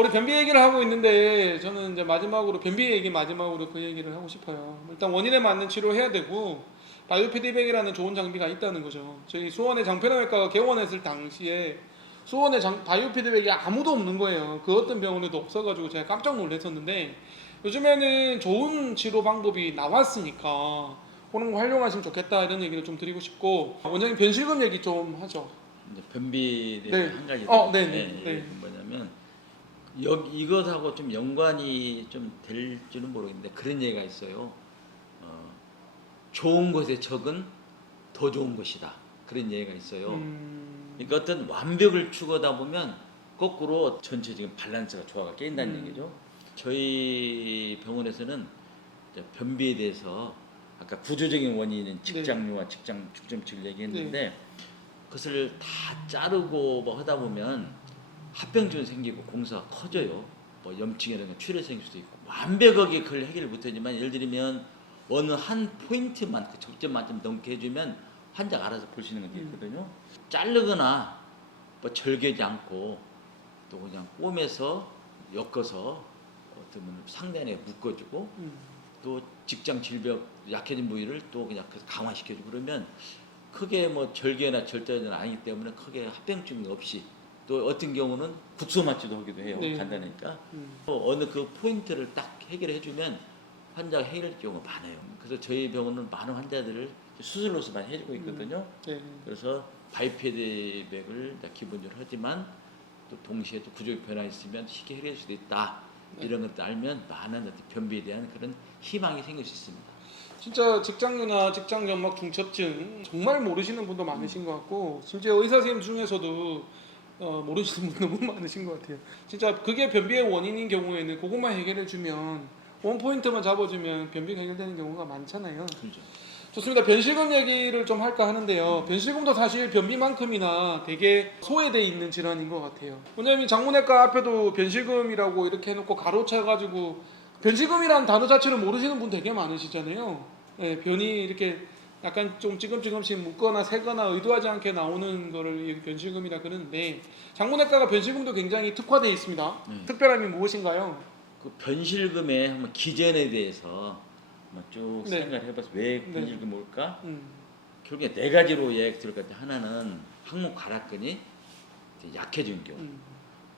우리 변비 얘기를 하고 있는데 저는 이제 마지막으로 변비 얘기 마지막으로 그 얘기를 하고 싶어요. 일단 원인에 맞는 치료해야 되고 바이오피드백이라는 좋은 장비가 있다는 거죠. 저희 수원의 장편외과가 개원했을 당시에 수원에 바이오피드백이 아무도 없는 거예요. 그 어떤 병원에도 없어가지고 제가 깜짝 놀랐었는데 요즘에는 좋은 치료 방법이 나왔으니까 그런 거 활용하시면 좋겠다 이런 얘기를 좀 드리고 싶고 원장님 변실금 얘기 좀 하죠. 이제 변비에 네. 대해서 한 가지 더 네, 네, 네. 뭐냐면 이것하고 좀 연관이 좀 될지는 모르겠는데 그런 얘기가 있어요. 좋은 것의 적은 더 좋은 것이다. 그런 얘기가 있어요. 그러니까 어떤 완벽을 추구하다 보면 거꾸로 전체적인 밸런스가 조화가 깨진다는 얘기죠. 저희 병원에서는 이제 변비에 대해서 아까 구조적인 원인은 직장류와 직장 축점칙을 얘기했는데 그것을 다 자르고 뭐 하다 보면 합병증 생기고 공사가 커져요. 뭐 염증이라든가 출혈 생길 수도 있고 완벽하게 그걸 해결을 못하지만 예를 들면 어느 한 포인트만 그 적점만 좀 넘게 해주면 환자가 알아서 볼 수 있는 게 있거든요. 자르거나 뭐 절개지 않고 또 그냥 꿰매서 엮어서 어떤 상대 안에 묶어주고 또 직장 질병 약해진 부위를 또 그냥 강화시켜주고 그러면 크게 뭐 절개나 절단은 아니기 때문에 크게 합병증이 없이 또 어떤 경우는 국소 마취도 하기도 해요. 간단하니까 또 어느 그 포인트를 딱 해결해주면 환자가 해결할 경우가 많아요. 그래서 저희 병원은 많은 환자들을 수술로서만 해주고 있거든요. 그래서 바이오피드백을 기본적으로 하지만 또 동시에 또 구조적 변화 있으면 쉽게 해결할 수도 있다. 이런 것도 알면 많은 변비에 대한 그런 희망이 생길 수 있습니다. 진짜 직장류나 직장점막 중첩증 정말 모르시는 분도 많으신 것 같고 심지어 의사 선생님 중에서도 모르시는 분 너무 많으신 것 같아요. 진짜 그게 변비의 원인인 경우에는 그것만 해결해 주면 원 포인트만 잡아주면 변비가 해결되는 경우가 많잖아요. 그렇죠. 좋습니다. 변실금 얘기를 좀 할까 하는데요. 변실금도 사실 변비만큼이나 되게 소외되어 있는 질환인 것 같아요. 원장님이 장문외과 앞에도 변실금이라고 이렇게 해놓고 가로채가지고 변실금이라는 단어 자체를 모르시는 분 되게 많으시잖아요. 네, 변이 이렇게 약간 좀 찌금찌금씩 묻거나 새거나 의도하지 않게 나오는 거를 변실금이라 그러는데 장문외과가 변실금도 굉장히 특화되어 있습니다. 특별함이 무엇인가요? 그 변실금의 한번 기전에 대해서 쭉 생각을 해봐서 왜 변실금이 올까? 결국에 네 가지로 예약 들어갈 때 하나는 항문 관악근이 약해진 경우,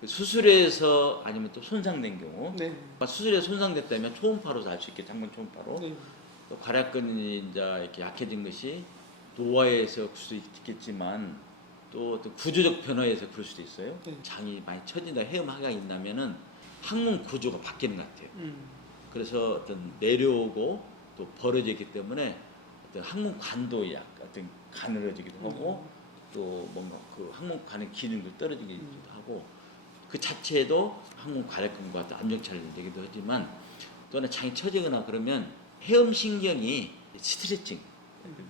수술에서 아니면 또 손상된 경우, 수술에서 손상됐다면 초음파로도 알 수 있게 장문 초음파로 또 관악근이 이제 이렇게 약해진 것이 노화에서 그럴 수도 있겠지만 또 구조적 변화에서 그럴 수도 있어요. 장이 많이 처진다, 해음하가 있다면은 항문 구조가 바뀌는 것 같아요. 그래서 어떤 내려오고 또 벌어지기 때문에 어떤 항문관도 어떤 가늘어지기도 하고 또 뭔가 그 항문관의 기능도 떨어지기도 하고 그 자체도 항문관액근과 압력차를 되기도 하지만 또 하나 장이 처지거나 그러면 해음신경이 스트레칭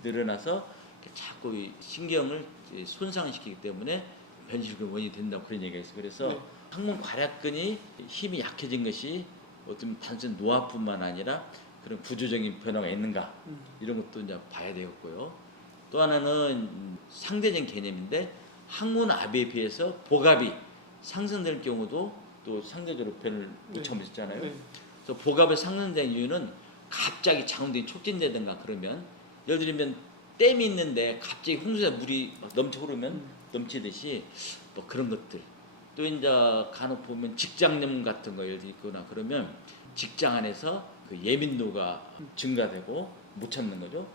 늘어나서 자꾸 이 신경을 손상시키기 때문에 변실금 원인이 된다고 그런 얘기가 있어요. 그래서 항문관악근이 힘이 약해진 것이 어떤 단순 노화뿐만 아니라 그런 구조적인 변화가 있는가 이런 것도 이제 봐야 되겠고요. 또 하나는 상대적인 개념인데 항문압에 비해서 복압이 상승될 경우도 또 상대적으로 변을 무척 있잖아요. 그래서 복압이 상승된 이유는 갑자기 장운동이 촉진되든가 그러면 예를 들면 댐이 있는데 갑자기 홍수에 물이 넘쳐 흐르면 넘치듯이 뭐 그런 것들. 또 이제 간혹 보면 직장염 같은 거 예를 들어 있거나 그러면 직장 안에서 그 예민도가 증가되고 못 참는 거죠.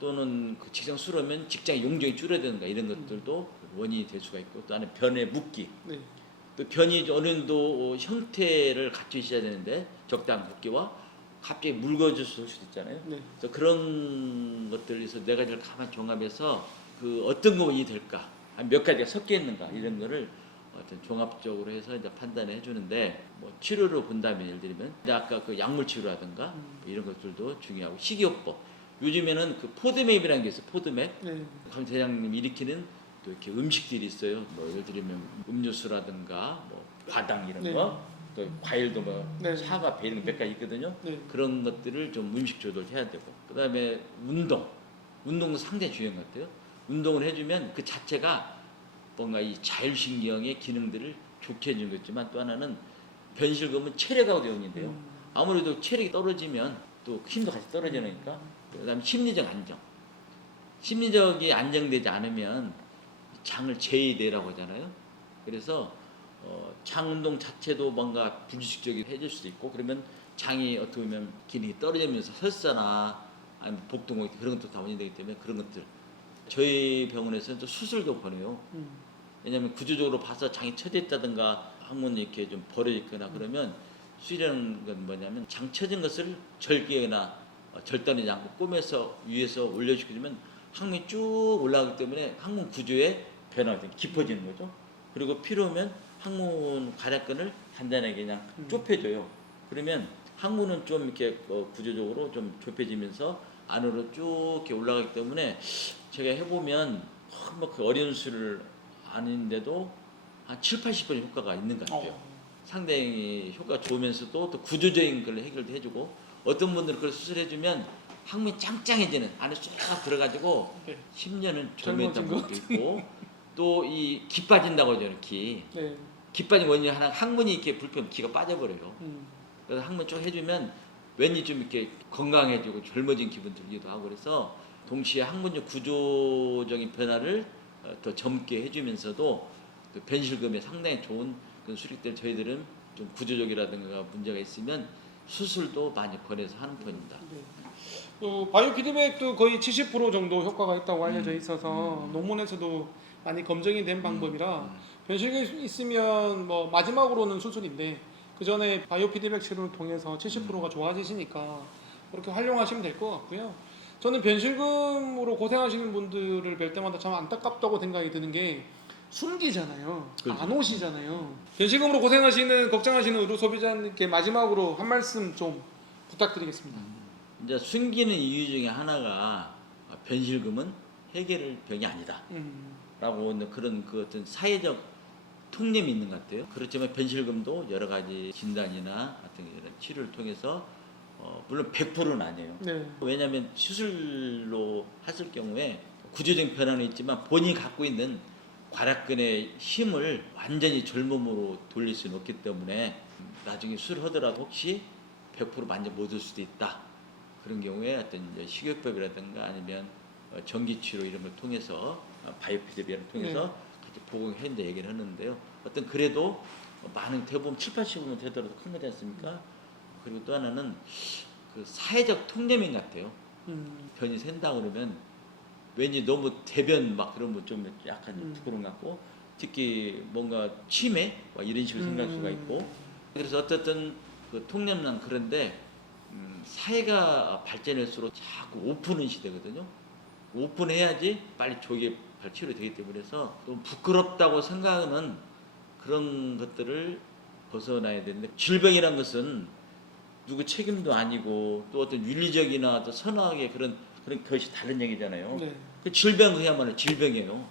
또는 그 직장 수러면 직장의 용적이 줄어드는가 이런 것들도 원인이 될 수가 있고 또 하나 변의 묻기. 또 변이 어느 정도 형태를 갖춰 있어야 되는데 적당한 굵기와 갑자기 묽어질 수도 있잖아요. 그래서 그런 것들에서 네 가지를 가만 종합해서 그 어떤 거 원인이 될까, 몇 가지가 섞여 있는가 이런 거를 어떤 종합적으로 해서 이제 판단해 주는데 뭐 치료로 본다면 예를 들면 아까 그 약물 치료라든가 뭐 이런 것들도 중요하고 식이요법 요즘에는 그 포드맵이라는 게 있어요. 포드맵 대장님 일으키는 또 이렇게 음식들이 있어요. 뭐 예를 들면 음료수라든가 뭐 과당 이런 거 또 과일도 뭐 사과 배 이런 거 몇 가지 있거든요. 그런 것들을 좀 음식 조절을 해야 되고 그다음에 운동도 상당히 중요한 것 같아요. 운동을 해주면 그 자체가 뭔가 이 자율신경의 기능들을 좋게 해주는 거 있지만 또 하나는 변실금은 체력하고 연관인데요. 아무래도 체력이 떨어지면 또 힘도 같이 떨어지니까. 그다음에 심리적 안정. 심리적이 안정되지 않으면 장을 제의되라고 하잖아요. 그래서 장 운동 자체도 뭔가 불규칙적이 해질 수도 있고, 그러면 장이 어떻게 보면 기능이 떨어지면서 설사나 아니면 복통 그런 것도 다 원인이 되기 때문에 그런 것들 저희 병원에서는 또 수술도 권해요. 왜냐하면 구조적으로 봐서 장이 처졌다든가 항문이 이렇게 좀 벌어졌거나 그러면 수술이라는 건 뭐냐면 장 처진 것을 절개나 절단하지 않고 꼬매서 위에서 올려주면 항문이 쭉 올라가기 때문에 항문 구조의 변화가 깊어지는 거죠. 그리고 필요하면 항문 괄약근을 간단하게 그냥 좁혀줘요. 그러면 항문은 좀 이렇게 구조적으로 좀 좁혀지면서 안으로 쭉 이렇게 올라가기 때문에 제가 해보면 그 어려운 수를 아닌데도 한 7~80% 효과가 있는 것 같아요. 상당히 효과가 좋으면서도 또 구조적인 걸 해결도 해주고, 어떤 분들은 그걸 수술해주면 항문이 짱짱해지는, 안에 쏙 들어가지고 10년은 젊어졌다는 분도 있고, 또 이 기 빠진다고 하죠. 기. 네. 기 빠진 원인이 하나, 항문이 이렇게 불편, 기가 빠져버려요. 그래서 항문 쭉 해주면 왠지 좀 이렇게 건강해지고 젊어진 기분 들기도 하고, 그래서 동시에 항문적 구조적인 변화를 더 젊게 해주면서도 또 변실금에 상당히 좋은 그런 수술들, 저희들은 좀 구조적이라든가 문제가 있으면 수술도 많이 권해서 하는 편입니다. 네. 바이오 피드백도 거의 70% 정도 효과가 있다고 알려져 있어서 논문에서도 많이 검증이 된 방법이라 변실금이 있으면 뭐 마지막으로는 수술인데 그 전에 바이오 피드백 치료를 통해서 70%가 좋아지시니까 그렇게 활용하시면 될 것 같고요. 저는 변실금으로 고생하시는 분들을 뵐 때마다 참 안타깝다고 생각이 드는 게 숨기잖아요. 그렇죠. 안 오시잖아요. 변실금으로 고생하시는 걱정하시는 의료 소비자님께 마지막으로 한 말씀 좀 부탁드리겠습니다. 이제 숨기는 이유 중에 하나가 변실금은 해결할 병이 아니다. 라고 하는 그런 그 어떤 사회적 통념이 있는 것 같아요. 그렇지만 변실금도 여러 가지 진단이나 같은 이런 치료를 통해서 물론 100%는 아니에요. 네. 왜냐하면 수술로 했을 경우에 구조적인 변화는 있지만 본인이 갖고 있는 괄약근의 힘을 완전히 젊음으로 돌릴 수는 없기 때문에 나중에 수술하더라도 혹시 100% 완전 못 올 수도 있다. 그런 경우에 어떤 이제 식이요법이라든가 아니면 전기치료 이런 걸 통해서 바이오피드백을 통해서 같이 보강했는데 얘기를 하는데요. 어떤 그래도 많은 대부분 7~80% 되더라도 큰 거지 않습니까? 그리고 또 하나는 그 사회적 통념인 것 같아요. 변이 샌다 그러면 왠지 너무 대변 막 그러면 좀 약간 부끄러운 것 같고, 특히 뭔가 치매 막 이런 식으로 생각할 수가 있고, 그래서 어쨌든 그 통념난 그런데 사회가 발전할수록 자꾸 오픈은 시대거든요. 오픈해야지 빨리 조기에 치료되기 때문에 해서 좀 부끄럽다고 생각하는 그런 것들을 벗어나야 되는데, 질병이란 것은 누구 책임도 아니고 또 어떤 윤리적이나 또 선악의 그런 것이 다른 얘기잖아요. 네. 그 질병 그야말로 질병이에요.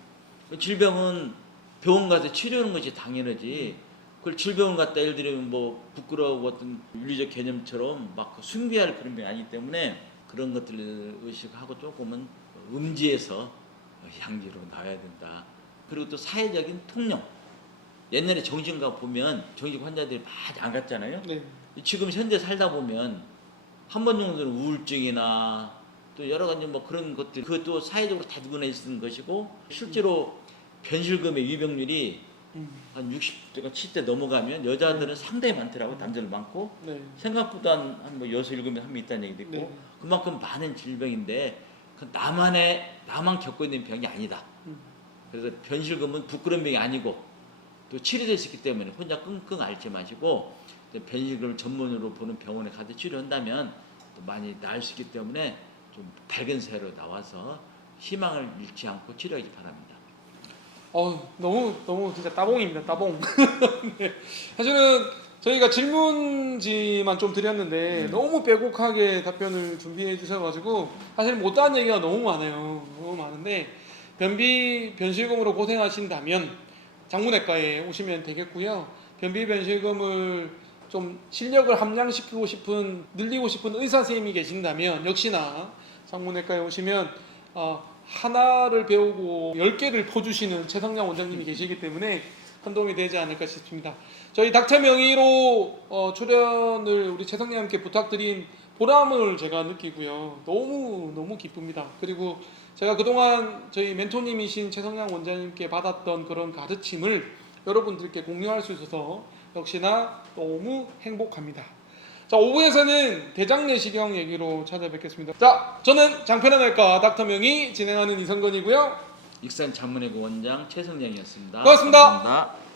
그 질병은 병원 가서 치료하는 것이 당연하지. 그걸 질병을 갖다 예를 들면 뭐 부끄러워 어떤 윤리적 개념처럼 막 숭배할 그런 병이 아니기 때문에 그런 것들을 의식하고 조금은 음지에서 양지로 나와야 된다. 그리고 또 사회적인 통념. 옛날에 정신과 보면 정신 환자들이 많이 안 갔잖아요. 네. 지금 현대 살다 보면 한 번 정도는 우울증이나 또 여러 가지 뭐 그런 것들, 그것도 사회적으로 다분해 있는 것이고, 실제로 변실금의 위병률이 한 60대가 70대 넘어가면 여자들은 상당히 많더라고. 남자들 많고 생각보다 한뭐 6, 7명 한 명 있다는 얘기도 있고, 그만큼 많은 질병인데 그 나만 겪고 있는 병이 아니다. 그래서 변실금은 부끄러운 병이 아니고 또 치료될 수 있기 때문에 혼자 끙끙 앓지 마시고 변실금을 전문으로 보는 병원에 가서 치료한다면 또 많이 나을 수 있기 때문에 좀 밝은 새로 나와서 희망을 잃지 않고 치료하기 바랍니다. 너무 진짜 따봉입니다. 따봉. 네. 사실은 저희가 질문지만 좀 드렸는데 너무 빼곡하게 답변을 준비해 주셔가지고 사실 못다한 얘기가 너무 많아요. 너무 많은데 변실금으로 고생하신다면 장문외과에 오시면 되겠고요. 변실금을 좀 실력을 함량시키고 싶은, 늘리고 싶은 의사 선생님이 계신다면 역시나 장문외과에 오시면 하나를 배우고 10개를 퍼주시는 최성량 원장님이 계시기 때문에 큰 도움이 되지 않을까 싶습니다. 저희 닥터 명의로 출연을 우리 최성님께 부탁드린 보람을 제가 느끼고요. 너무 기쁩니다. 그리고 제가 그동안 저희 멘토님이신 최성량 원장님께 받았던 그런 가르침을 여러분들께 공유할 수 있어서 역시나 너무 행복합니다. 자, 5부에서는 대장내시경 얘기로 찾아뵙겠습니다. 자, 저는 장편외과 닥터 명의 진행하는 이성건이고요. 익산 장문외과 원장 최성량이었습니다. 고맙습니다. 감사합니다.